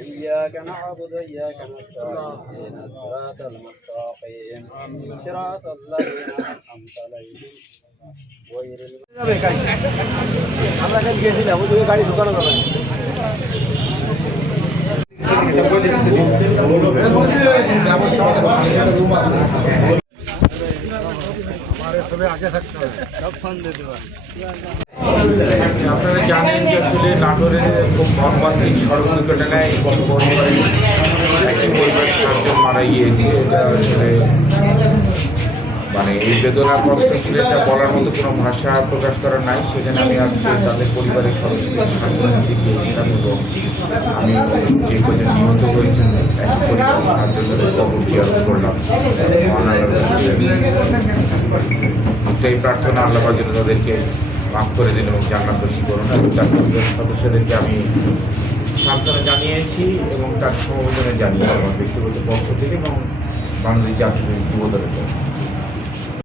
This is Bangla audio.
إياك نعبد وإياك نستعين صراط المستقيم صراط الذين أنعمت عليهم غير আমরা কাল গিয়েছিলাম ওই গাড়ি ঢুকানো যাবে আগে থাকতে হবে সব ফান্ড দিতে পারে জানেন যে আসলে নাটোরে খুব মর্মান্তিক সড়ক দুর্ঘটনায় গত পরিবারে একই পরিবার সাতজন মারা গিয়েছে, এটা আসলে মানে এই বেদনা কষ্ট আসলে এটা বলার মতো কোনো ভাষা প্রকাশ করার নাই। সেখানে আমি আজকে তাদের পরিবারের সদস্যদের সান্ত্বনা দিতে গিয়েছিলাম এবং আমি যে কজন নিহত হয়েছেন, একই পরিবারের সাতজনের কবর জিয়ারত করলাম। আল্লাহর কাছে প্রার্থনা আল্লাহ যেন তাদেরকে মাফ করে দিন এবং জান্নাত দোষী করুন এবং তার পরিবারের সদস্যদেরকে আমি সান্ত্বনা জানিয়েছি এবং তার সমবেদনা জানিয়েছি আমার ব্যক্তিগত পক্ষ থেকে এবং বাংলাদেশ জাতীয় যুব দলের পক্ষ।